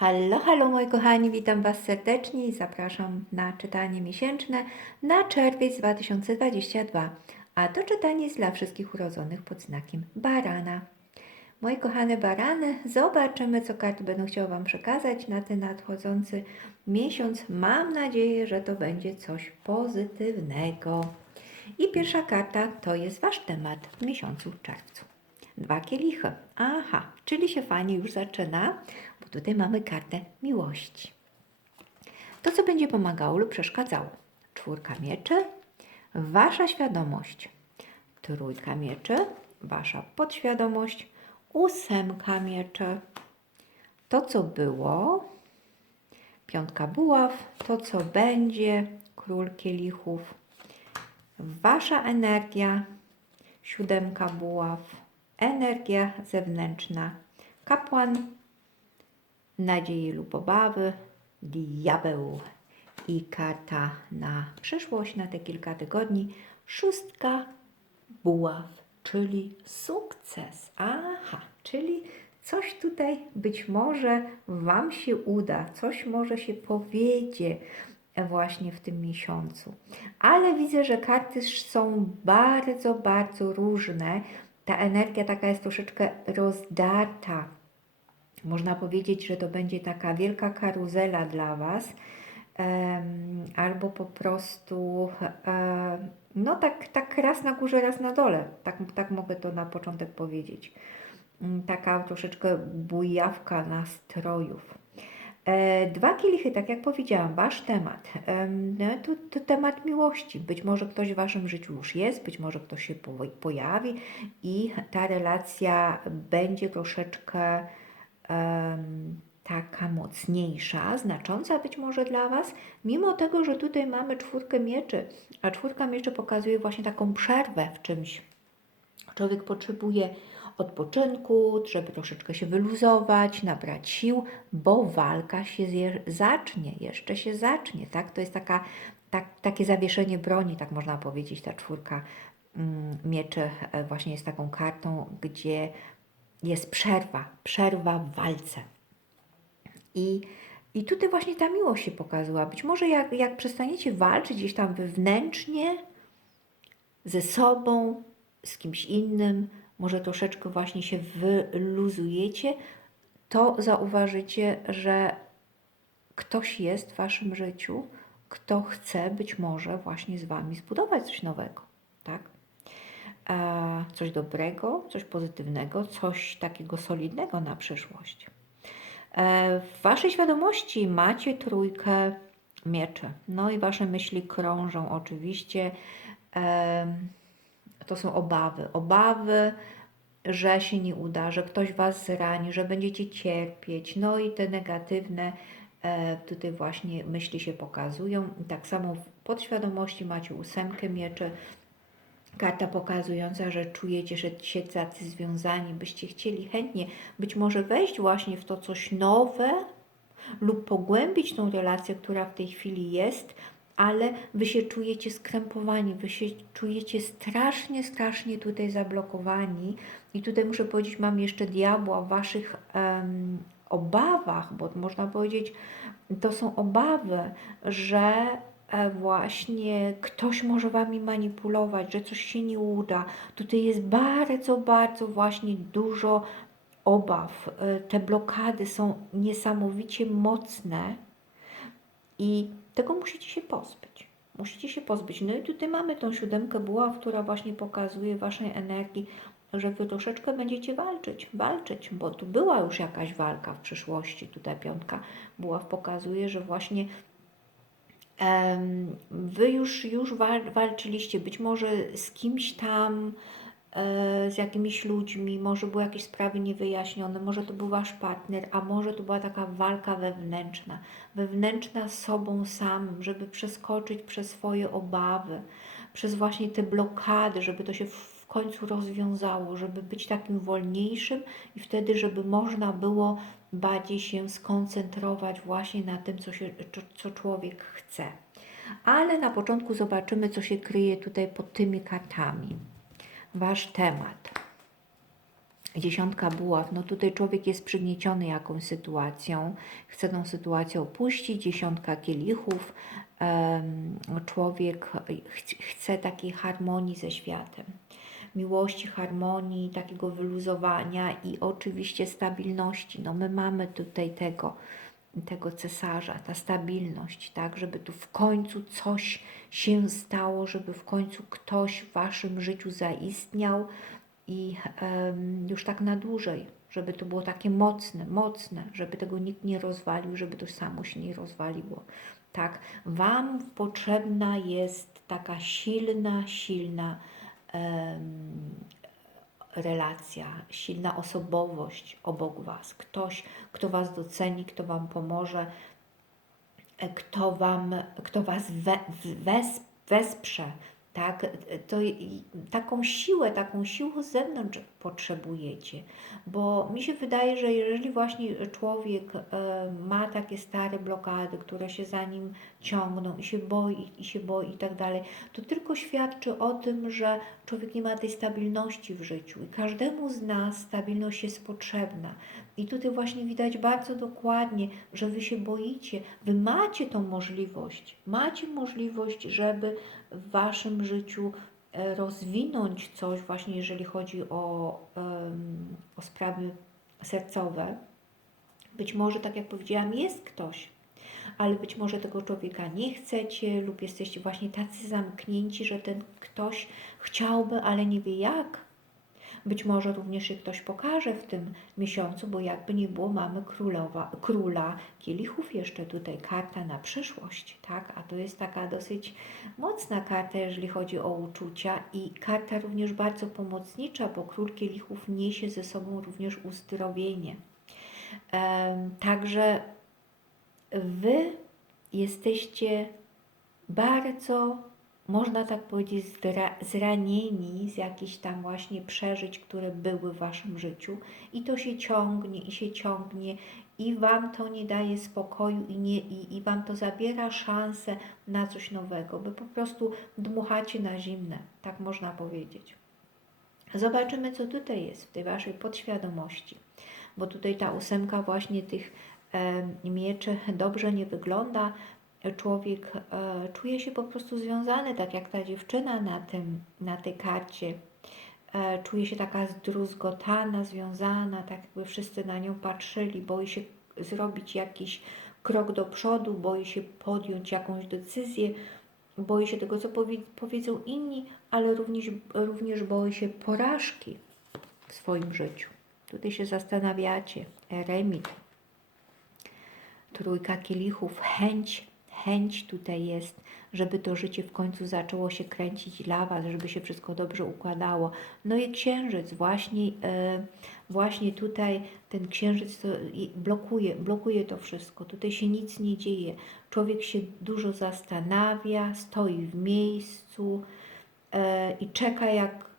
Hallo, hallo moi kochani, witam Was serdecznie i zapraszam na czytanie miesięczne na czerwiec 2022. A to czytanie jest dla wszystkich urodzonych pod znakiem barana. Moi kochane barany, zobaczymy, co karty będą chciały Wam przekazać na ten nadchodzący miesiąc. Mam nadzieję, że to będzie coś pozytywnego. I pierwsza karta to jest Wasz temat w miesiącu czerwcu. Dwa kielichy. Aha, czyli się fajnie już zaczyna, tutaj mamy kartę miłości. To, co będzie pomagało lub przeszkadzało. Czwórka mieczy, Wasza świadomość. Trójka mieczy, Wasza podświadomość. Ósemka mieczy. To, co było. Piątka buław. To, co będzie. Król kielichów. Wasza energia. Siódemka buław. Energia zewnętrzna. Kapłan. Nadzieje lub obawy. Diabeł. I karta na przyszłość, na te kilka tygodni. Szóstka buław, czyli sukces. Aha, czyli coś tutaj być może Wam się uda, coś może się powiedzie właśnie w tym miesiącu. Ale widzę, że karty są bardzo, bardzo różne. Ta energia taka jest troszeczkę rozdarta. Można powiedzieć, że to będzie taka wielka karuzela dla Was albo po prostu no tak, tak raz na górze, raz na dole. Tak, tak mogę to na początek powiedzieć. Mm, Taka troszeczkę bujawka nastrojów. E, Dwa kielichy, tak jak powiedziałam, Wasz temat. Em, no, To, to temat miłości. Być może ktoś w Waszym życiu już jest, być może ktoś się po- pojawi i ta relacja będzie troszeczkę taka mocniejsza, znacząca być może dla Was, mimo tego, że tutaj mamy czwórkę mieczy, a czwórka mieczy pokazuje właśnie taką przerwę w czymś. Człowiek potrzebuje odpoczynku, żeby troszeczkę się wyluzować, nabrać sił, bo walka się zacznie, jeszcze się zacznie, tak? To jest taka, tak, takie zawieszenie broni, tak można powiedzieć, ta czwórka mm, mieczy e, właśnie jest taką kartą, gdzie jest przerwa, przerwa w walce. I, I tutaj właśnie ta miłość się pokazała. Być może jak, jak przestaniecie walczyć gdzieś tam wewnętrznie, ze sobą, z kimś innym, może troszeczkę właśnie się wyluzujecie, to zauważycie, że ktoś jest w waszym życiu, kto chce być może właśnie z wami zbudować coś nowego, coś dobrego, coś pozytywnego, coś takiego solidnego na przyszłość. E, W waszej świadomości macie trójkę mieczy. No i wasze myśli krążą oczywiście. em, To są obawy. Obawy, że się nie uda, że ktoś was zrani, że będziecie cierpieć. No i te negatywne e, tutaj właśnie myśli się pokazują. Tak samo w podświadomości macie ósemkę mieczy. Karta pokazująca, że czujecie, że się tacy związani, byście chcieli chętnie być może wejść właśnie w to coś nowe lub pogłębić tą relację, która w tej chwili jest, ale wy się czujecie skrępowani, wy się czujecie strasznie, strasznie tutaj zablokowani. I tutaj muszę powiedzieć, mam jeszcze diabła w waszych em, obawach, bo można powiedzieć, to są obawy, że właśnie ktoś może wami manipulować, że coś się nie uda. Tutaj jest bardzo, bardzo właśnie dużo obaw. E, Te blokady są niesamowicie mocne i tego musicie się pozbyć. Musicie się pozbyć. No i tutaj mamy tą siódemkę buław, która właśnie pokazuje waszej energii, że wy troszeczkę będziecie walczyć, walczyć, bo tu była już jakaś walka w przyszłości. Tutaj piątka buław pokazuje, że właśnie wy już, już wal, walczyliście, być może z kimś tam, e, z jakimiś ludźmi, może były jakieś sprawy niewyjaśnione, może to był wasz partner, a może to była taka walka wewnętrzna, wewnętrzna z sobą samym, żeby przeskoczyć przez swoje obawy, przez właśnie te blokady, żeby to się końcu rozwiązało, żeby być takim wolniejszym i wtedy, żeby można było bardziej się skoncentrować właśnie na tym, co, się, co, człowiek chce. Ale na początku zobaczymy, co się kryje tutaj pod tymi kartami. Wasz temat. Dziesiątka buław, no tutaj człowiek jest przygnieciony jakąś sytuacją, chce tą sytuację opuścić. Dziesiątka kielichów, człowiek ch chce takiej harmonii ze światem, miłości, harmonii, takiego wyluzowania i oczywiście stabilności. No my mamy tutaj tego, tego cesarza, ta stabilność, tak, żeby tu w końcu coś się stało, żeby w końcu ktoś w waszym życiu zaistniał, i em, już tak na dłużej, żeby to było takie mocne, mocne, żeby tego nikt nie rozwalił, żeby to samo się nie rozwaliło. Tak, Wam potrzebna jest taka silna, silna relacja, silna osobowość obok Was. Ktoś, kto Was doceni, kto Wam pomoże, e, kto, wam, kto Was we, wes, wesprze, tak, to i- taką siłę, taką siłę z zewnątrz potrzebujecie, bo mi się wydaje, że jeżeli właśnie człowiek e, ma takie stare blokady, które się za nim ciągną i się boi, i się boi i tak dalej, to tylko świadczy o tym, że człowiek nie ma tej stabilności w życiu i każdemu z nas stabilność jest potrzebna. I tutaj właśnie widać bardzo dokładnie, że wy się boicie, wy macie tą możliwość, macie możliwość, żeby w waszym życiu e, rozwinąć coś, właśnie jeżeli chodzi o, o sprawy sercowe. Być może, tak jak powiedziałam, jest ktoś, ale być może tego człowieka nie chcecie, lub jesteście właśnie tacy zamknięci, że ten ktoś chciałby, ale nie wie jak. Być może również się ktoś pokaże w tym miesiącu, bo jakby nie było, mamy królowa, króla kielichów jeszcze tutaj, karta na przyszłość, tak? A to jest taka dosyć mocna karta, jeżeli chodzi o uczucia i karta również bardzo pomocnicza, bo król kielichów niesie ze sobą również uzdrowienie. Także Wy jesteście bardzo, można tak powiedzieć, zranieni z jakichś tam właśnie przeżyć, które były w Waszym życiu i to się ciągnie i się ciągnie i Wam to nie daje spokoju i, nie, i, i Wam to zabiera szansę na coś nowego, Wy po prostu dmuchacie na zimne, tak można powiedzieć. Zobaczymy, co tutaj jest w tej Waszej podświadomości, bo tutaj ta ósemka właśnie tych mieczy dobrze nie wygląda. Człowiek e, czuje się po prostu związany, tak jak ta dziewczyna na, tym, na tej karcie. E, czuje się taka zdruzgotana, związana, tak jakby wszyscy na nią patrzyli, boi się zrobić jakiś krok do przodu, boi się podjąć jakąś decyzję, boi się tego, co powie, powiedzą inni, ale również, również boi się porażki w swoim życiu. Tutaj się zastanawiacie, eremit, trójka kielichów, chęć, chęć tutaj jest, żeby to życie w końcu zaczęło się kręcić dla Was, żeby się wszystko dobrze układało. No i księżyc, właśnie, e, właśnie tutaj ten księżyc to blokuje, blokuje to wszystko. Tutaj się nic nie dzieje. Człowiek się dużo zastanawia, stoi w miejscu e, i czeka, jak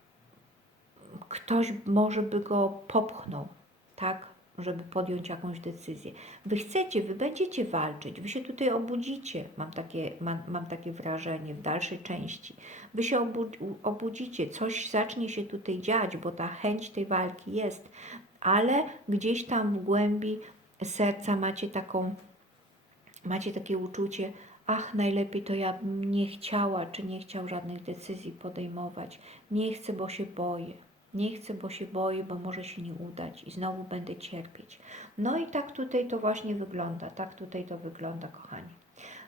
ktoś może by go popchnął, tak, żeby podjąć jakąś decyzję. Wy chcecie, wy będziecie walczyć, wy się tutaj obudzicie, mam takie, mam, mam takie wrażenie w dalszej części. Wy się obu- obudzicie, coś zacznie się tutaj dziać, bo ta chęć tej walki jest, ale gdzieś tam w głębi serca macie taką, macie takie uczucie, ach, najlepiej to ja nie chciała, czy nie chciał żadnych decyzji podejmować. Nie chcę, bo się boję. Nie chcę, bo się boję, bo może się nie udać i znowu będę cierpieć. No i tak tutaj to właśnie wygląda. Tak tutaj to wygląda, kochani.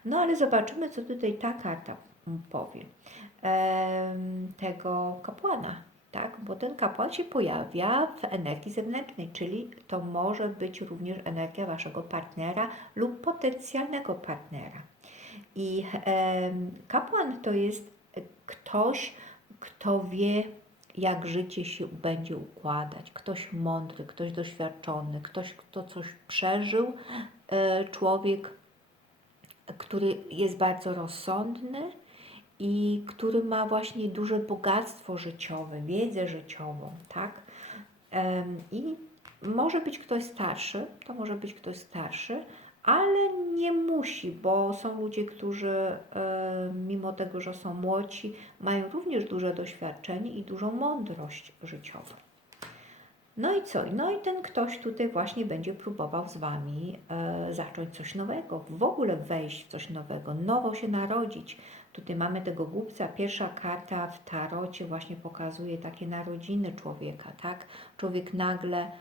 No ale zobaczymy, co tutaj ta karta powie. Em, tego kapłana, tak? Bo ten kapłan się pojawia w energii zewnętrznej, czyli to może być również energia waszego partnera lub potencjalnego partnera. I em, kapłan to jest ktoś, kto wie, jak życie się będzie układać. Ktoś mądry, ktoś doświadczony, ktoś, kto coś przeżył, e, człowiek, który jest bardzo rozsądny i który ma właśnie duże bogactwo życiowe, wiedzę życiową, tak? I może być ktoś starszy, to może być ktoś starszy, ale nie musi, bo są ludzie, którzy e, mimo tego, że są młodzi, mają również duże doświadczenie i dużą mądrość życiową. No i co? No i ten ktoś tutaj właśnie będzie próbował z Wami e, zacząć coś nowego, w ogóle wejść w coś nowego, nowo się narodzić. Tutaj mamy tego głupca. Pierwsza karta w tarocie właśnie pokazuje takie narodziny człowieka, tak? Człowiek nagle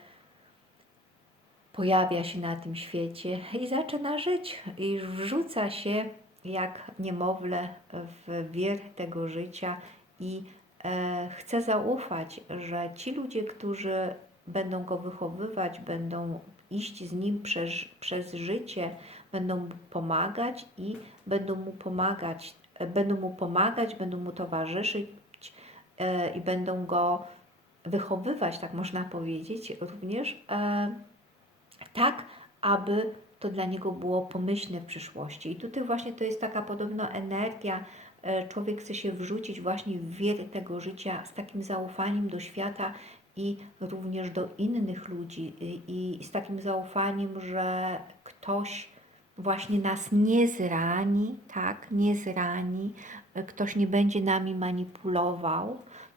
pojawia się na tym świecie i zaczyna żyć i wrzuca się jak niemowlę w wir tego życia i e, chce zaufać, że ci ludzie, którzy będą go wychowywać, będą iść z nim przez, przez życie, będą mu pomagać i będą mu pomagać, e, będą mu pomagać, będą mu towarzyszyć e, i będą go wychowywać, tak można powiedzieć, również e, tak, aby to dla niego było pomyślne w przyszłości. I tutaj właśnie to jest taka podobna energia, e, człowiek chce się wrzucić właśnie w wier tego życia z takim zaufaniem do świata i również do innych ludzi i, i z takim zaufaniem, że ktoś właśnie nas nie zrani, tak, nie zrani, e, ktoś nie będzie nami manipulował,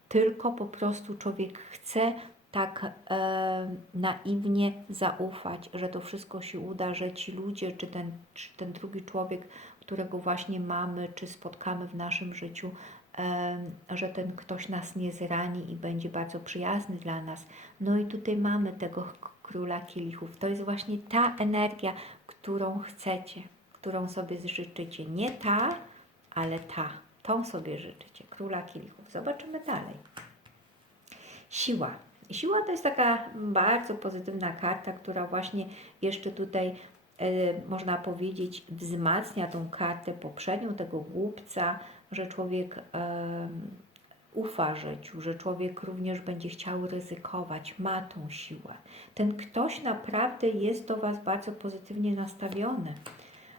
tylko po prostu człowiek chce tak e, naiwnie zaufać, że to wszystko się uda, że ci ludzie, czy ten, czy ten drugi człowiek, którego właśnie mamy, czy spotkamy w naszym życiu, e, że ten ktoś nas nie zrani i będzie bardzo przyjazny dla nas. No i tutaj mamy tego króla kielichów. To jest właśnie ta energia, którą chcecie, którą sobie życzycie. Nie ta, ale ta. Tą sobie życzycie. Króla kielichów. Zobaczymy dalej. Siła. Siła to jest taka bardzo pozytywna karta, która właśnie jeszcze tutaj e, można powiedzieć wzmacnia tą kartę poprzednią, tego głupca, że człowiek ufa życiu, że człowiek również będzie chciał ryzykować, ma tą siłę. Ten ktoś naprawdę jest do Was bardzo pozytywnie nastawiony.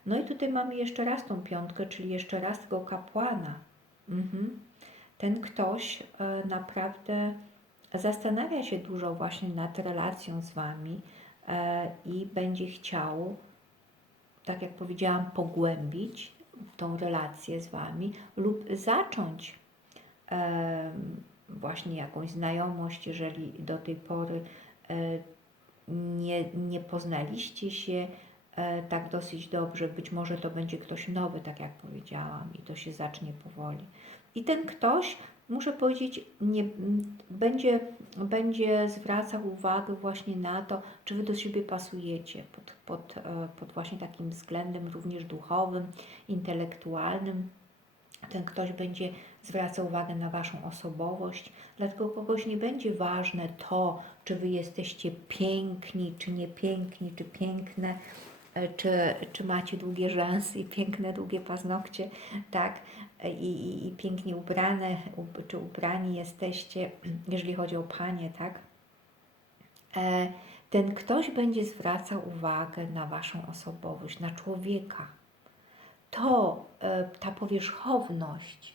No i tutaj mamy jeszcze raz tą piątkę, czyli jeszcze raz tego kapłana. Mhm. Ten ktoś e, naprawdę zastanawia się dużo właśnie nad relacją z Wami e, i będzie chciał, tak jak powiedziałam, pogłębić tą relację z Wami lub zacząć e, właśnie jakąś znajomość, jeżeli do tej pory e, nie, nie poznaliście się tak dosyć dobrze, być może to będzie ktoś nowy, tak jak powiedziałam, i to się zacznie powoli. I ten ktoś muszę powiedzieć, nie, będzie, będzie zwracał uwagę właśnie na to, czy Wy do siebie pasujecie pod, pod, e, pod właśnie takim względem również duchowym, intelektualnym. Ten ktoś będzie zwracał uwagę na Waszą osobowość, dlatego kogoś nie będzie ważne to, czy Wy jesteście piękni, czy niepiękni, czy piękne, czy, czy macie długie rzęsy i piękne, długie paznokcie, tak, i, i, i pięknie ubrane, czy ubrani jesteście, jeżeli chodzi o panie, tak? E, ten ktoś będzie zwracał uwagę na Waszą osobowość, na człowieka. To, e, ta powierzchowność,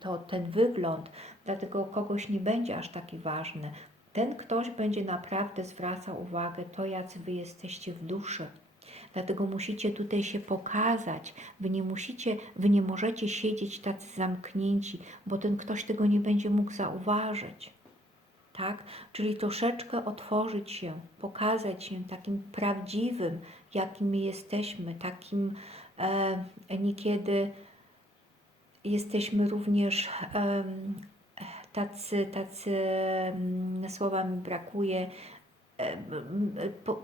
to ten wygląd, dlatego kogoś nie będzie aż taki ważny. Ten ktoś będzie naprawdę zwracał uwagę to, jacy Wy jesteście w duszy Dlatego musicie tutaj się pokazać. Wy nie musicie, wy nie możecie siedzieć tacy zamknięci, bo ten ktoś tego nie będzie mógł zauważyć. Tak? Czyli troszeczkę otworzyć się, pokazać się takim prawdziwym, jakim my jesteśmy, takim e, niekiedy jesteśmy również e, tacy, tacy słowa mi brakuje,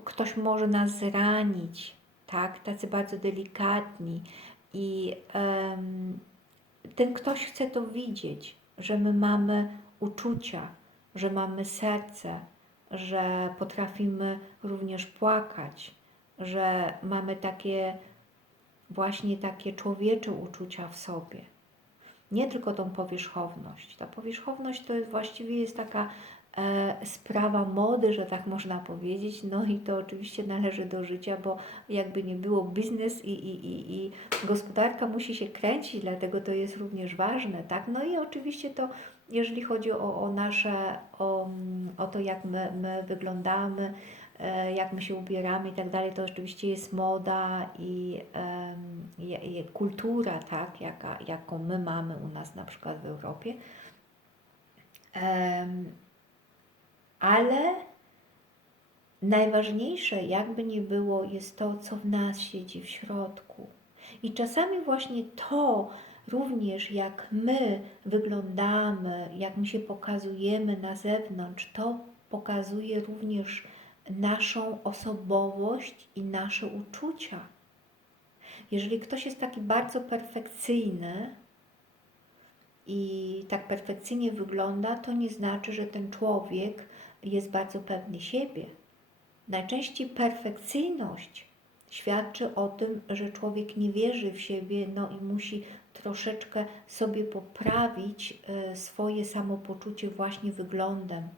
ktoś może nas zranić, tak, tacy bardzo delikatni i um, ten ktoś chce to widzieć, że my mamy uczucia, że mamy serce, że potrafimy również płakać, że mamy takie właśnie takie człowiecze uczucia w sobie. Nie tylko tą powierzchowność. Ta powierzchowność to jest, właściwie jest taka sprawa mody, że tak można powiedzieć. No i to oczywiście należy do życia, bo jakby nie było biznes i, i, i, i gospodarka musi się kręcić, dlatego to jest również ważne, tak? No i oczywiście to, jeżeli chodzi o, o nasze, o, o to jak my, my wyglądamy, e, jak my się ubieramy i tak dalej, to oczywiście jest moda i, i, i kultura, tak, jaka, jaką my mamy u nas na przykład w Europie ale najważniejsze, jakby nie było, jest to, co w nas siedzi w środku. I czasami właśnie to, również jak my wyglądamy, jak my się pokazujemy na zewnątrz, to pokazuje również naszą osobowość i nasze uczucia. Jeżeli ktoś jest taki bardzo perfekcyjny i tak perfekcyjnie wygląda, to nie znaczy, że ten człowiek jest bardzo pewny siebie. Najczęściej perfekcyjność świadczy o tym, że człowiek nie wierzy w siebie, no i musi troszeczkę sobie poprawić e, swoje samopoczucie właśnie wyglądem,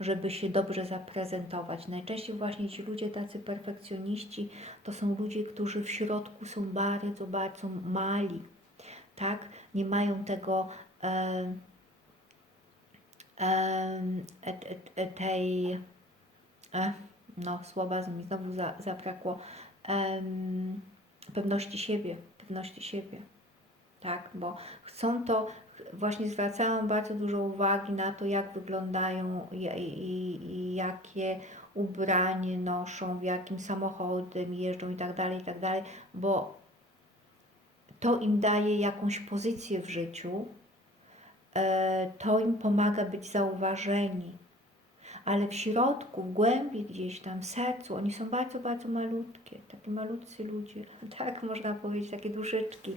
żeby się dobrze zaprezentować. Najczęściej właśnie ci ludzie tacy perfekcjoniści to są ludzie, którzy w środku są bardzo, bardzo mali, tak? Nie mają tego e, tej e, no słowa mi znowu za, zabrakło. Pewności siebie, pewności siebie. Tak, bo chcą to, właśnie zwracają bardzo dużo uwagi na to, jak wyglądają i, i, i jakie ubranie noszą, w jakim samochodem jeżdżą i tak dalej, i tak dalej, bo to im daje jakąś pozycję w życiu, e, to im pomaga być zauważeni, ale w środku, w głębi gdzieś tam, w sercu, oni są bardzo, bardzo malutkie, takie malutcy ludzie, tak można powiedzieć, takie duszyczki.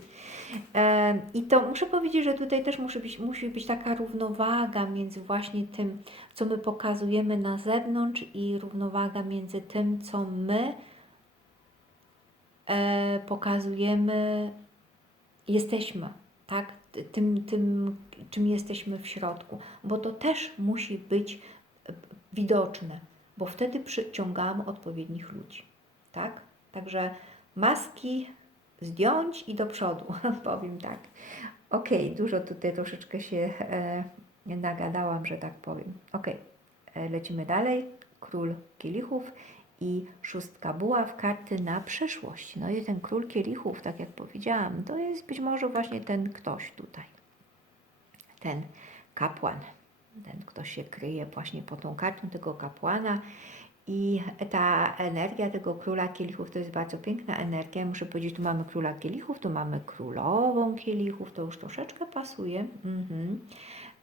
I to muszę powiedzieć, że tutaj też musi być, musi być taka równowaga między właśnie tym, co my pokazujemy na zewnątrz i równowaga między tym, co my e, pokazujemy, jesteśmy, tak? Tym, tym, czym jesteśmy w środku, bo to też musi być widoczne, bo wtedy przyciągamy odpowiednich ludzi. Tak? Także maski zdjąć i do przodu, powiem tak. Ok, dużo tutaj troszeczkę się e, nagadałam, że tak powiem. Ok, e, lecimy dalej. Król kielichów i szóstka buław, karty na przyszłość. No i ten król kielichów, tak jak powiedziałam, to jest być może właśnie ten ktoś tutaj. Ten kapłan ten ktoś się kryje właśnie pod tą kartą tego kapłana. I ta energia tego króla kielichów to jest bardzo piękna energia. Muszę powiedzieć, tu mamy króla kielichów, tu mamy królową kielichów, to już troszeczkę pasuje. Mhm.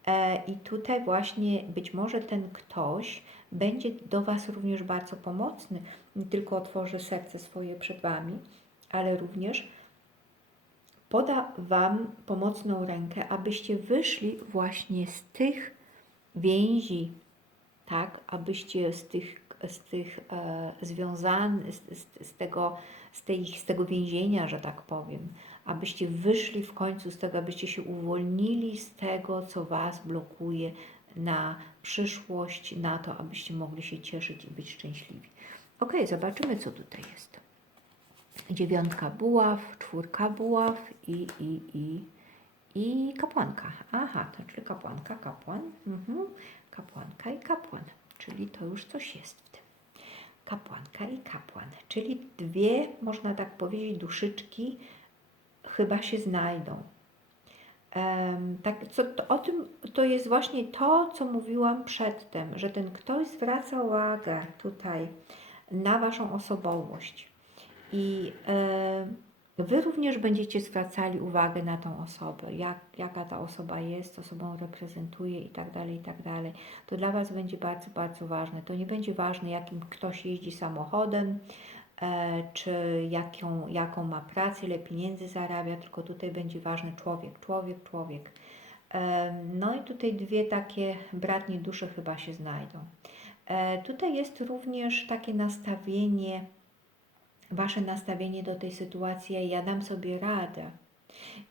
E, I tutaj właśnie być może ten ktoś będzie do Was również bardzo pomocny. Nie tylko otworzy serce swoje przed Wami, ale również poda Wam pomocną rękę, abyście wyszli właśnie z tych więzi, tak, abyście z tych, z tych e, związanych, z, z, z, tego, z, tej, z tego więzienia, że tak powiem, abyście wyszli w końcu z tego, abyście się uwolnili z tego, co Was blokuje na przyszłość, na to, abyście mogli się cieszyć i być szczęśliwi. Ok, zobaczymy, co tutaj jest. Dziewiątka buław, czwórka buław i, i, i i kapłanka. Aha, to czyli kapłanka, kapłan, mhm. kapłanka i kapłan, czyli to już coś jest w tym. Kapłanka i kapłan, czyli dwie, można tak powiedzieć, duszyczki chyba się znajdą. Tak, co, to, o tym to jest właśnie to, co mówiłam przedtem, że ten ktoś zwraca uwagę tutaj na Waszą osobowość. I Wy również będziecie zwracali uwagę na tą osobę, jak, jaka ta osoba jest, co sobą reprezentuje i tak dalej, i tak dalej. To dla Was będzie bardzo, bardzo ważne. To nie będzie ważne, jakim ktoś jeździ samochodem, e, czy jaką, jaką ma pracę, ile pieniędzy zarabia, tylko tutaj będzie ważny człowiek, człowiek, człowiek. E, no i tutaj dwie takie bratnie dusze chyba się znajdą. E, tutaj jest również takie nastawienie, Wasze nastawienie do tej sytuacji, ja dam sobie radę.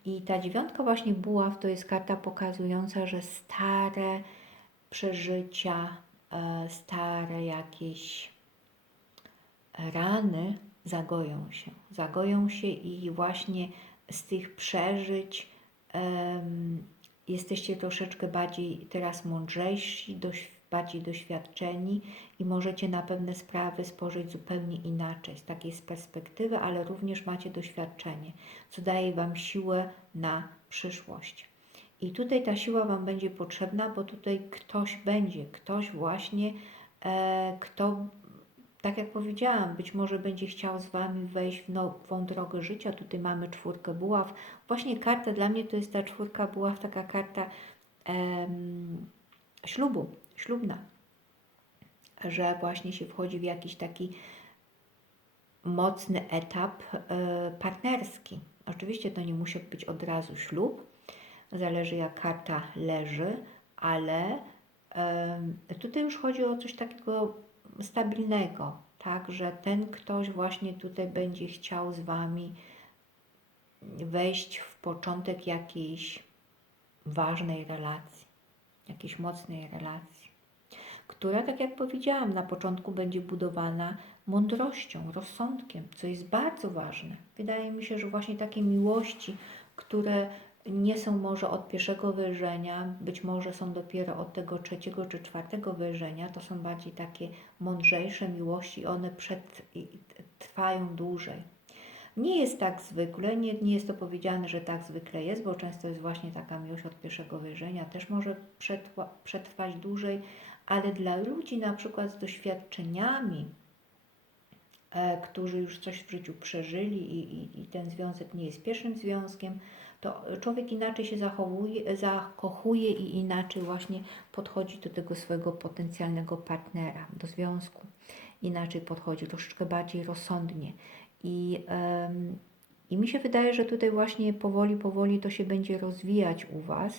I ta dziewiątka właśnie buław to jest karta pokazująca, że stare przeżycia, e, stare jakieś rany zagoją się. Zagoją się i właśnie z tych przeżyć um, jesteście troszeczkę bardziej teraz mądrzejsi, bardziej doświadczeni i możecie na pewne sprawy spojrzeć zupełnie inaczej, z takiej perspektywy, ale również macie doświadczenie, co daje Wam siłę na przyszłość. I tutaj ta siła Wam będzie potrzebna, bo tutaj ktoś będzie, ktoś właśnie, e, kto tak jak powiedziałam, być może będzie chciał z Wami wejść w nową drogę życia. Tutaj mamy czwórkę buław. Właśnie karta dla mnie to jest ta czwórka buław, taka karta em, ślubu, ślubna, że właśnie się wchodzi w jakiś taki mocny etap e, partnerski. Oczywiście to nie musi być od razu ślub, zależy jak karta leży, ale tutaj już chodzi o coś takiego stabilnego, tak, że ten ktoś właśnie tutaj będzie chciał z Wami wejść w początek jakiejś ważnej relacji, jakiejś mocnej relacji, która, tak jak powiedziałam, na początku będzie budowana mądrością, rozsądkiem, co jest bardzo ważne. Wydaje mi się, że właśnie takie miłości, które nie są może od pierwszego wejrzenia, być może są dopiero od tego trzeciego czy czwartego wejrzenia, to są bardziej takie mądrzejsze miłości, one przed, trwają dłużej. Nie jest tak zwykle, nie, nie jest to powiedziane, że tak zwykle jest, bo często jest właśnie taka miłość od pierwszego wejrzenia, też może przetrwa, przetrwać dłużej, ale dla ludzi na przykład z doświadczeniami, e, którzy już coś w życiu przeżyli i, i, i ten związek nie jest pierwszym związkiem, to człowiek inaczej się zachowuje, zakochuje i inaczej właśnie podchodzi do tego swojego potencjalnego partnera, do związku. Inaczej podchodzi, troszeczkę bardziej rozsądnie. I, em, I mi się wydaje, że tutaj właśnie powoli, powoli to się będzie rozwijać u Was.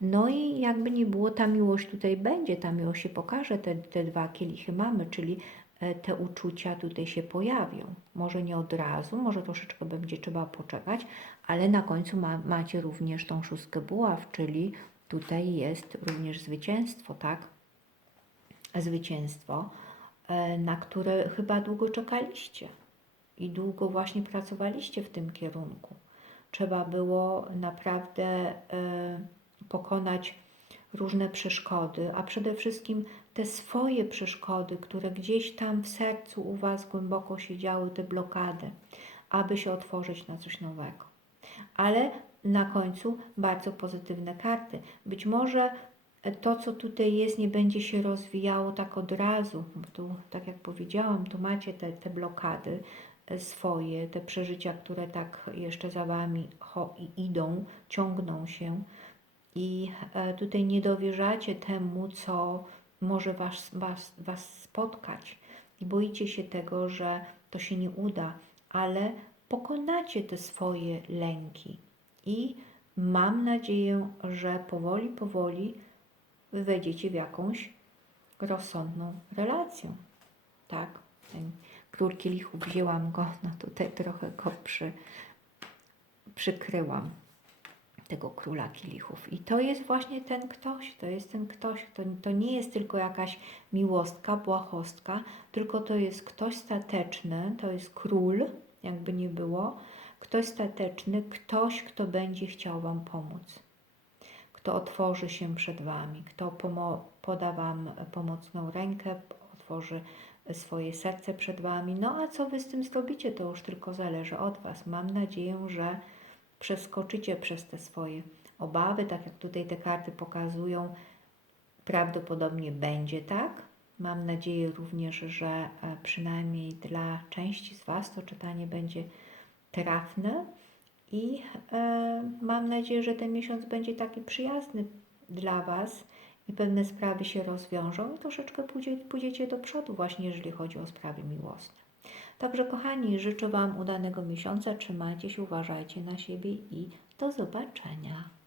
No i jakby nie było, ta miłość tutaj będzie, ta miłość się pokaże, te, te dwa kielichy mamy, czyli te uczucia tutaj się pojawią. Może nie od razu, może troszeczkę będzie trzeba poczekać, ale na końcu ma, macie również tą szóstkę buław, czyli tutaj jest również zwycięstwo, tak? Zwycięstwo, e, na które chyba długo czekaliście i długo właśnie pracowaliście w tym kierunku. Trzeba było naprawdę e, pokonać różne przeszkody, a przede wszystkim te swoje przeszkody, które gdzieś tam w sercu u Was głęboko siedziały, te blokady, aby się otworzyć na coś nowego. Ale na końcu bardzo pozytywne karty. Być może to, co tutaj jest, nie będzie się rozwijało tak od razu, tu, tak jak powiedziałam, tu macie te, te blokady e, swoje, te przeżycia, które tak jeszcze za Wami idą, ciągną się i e, tutaj nie dowierzacie temu, co może was, was, was spotkać. I boicie się tego, że to się nie uda, ale pokonacie te swoje lęki. I mam nadzieję, że powoli, powoli wejdziecie w jakąś rozsądną relację. Tak, ten król kielichów wzięłam go, no tutaj trochę go przy, przykryłam tego króla kielichów. I to jest właśnie ten ktoś, to jest ten ktoś, to, to nie jest tylko jakaś miłostka, błahostka, tylko to jest ktoś stateczny, to jest król, jakby nie było, ktoś stateczny, ktoś, kto będzie chciał Wam pomóc, kto otworzy się przed Wami, kto poda Wam pomocną rękę, otworzy swoje serce przed Wami. No a co Wy z tym zrobicie, to już tylko zależy od Was. Mam nadzieję, że przeskoczycie przez te swoje obawy, tak jak tutaj te karty pokazują, prawdopodobnie będzie tak. Mam nadzieję również, że e, przynajmniej dla części z Was to czytanie będzie trafne i e, mam nadzieję, że ten miesiąc będzie taki przyjazny dla Was i pewne sprawy się rozwiążą i troszeczkę pójdzie, pójdziecie do przodu właśnie, jeżeli chodzi o sprawy miłosne. Także kochani, życzę Wam udanego miesiąca, trzymajcie się, uważajcie na siebie i do zobaczenia.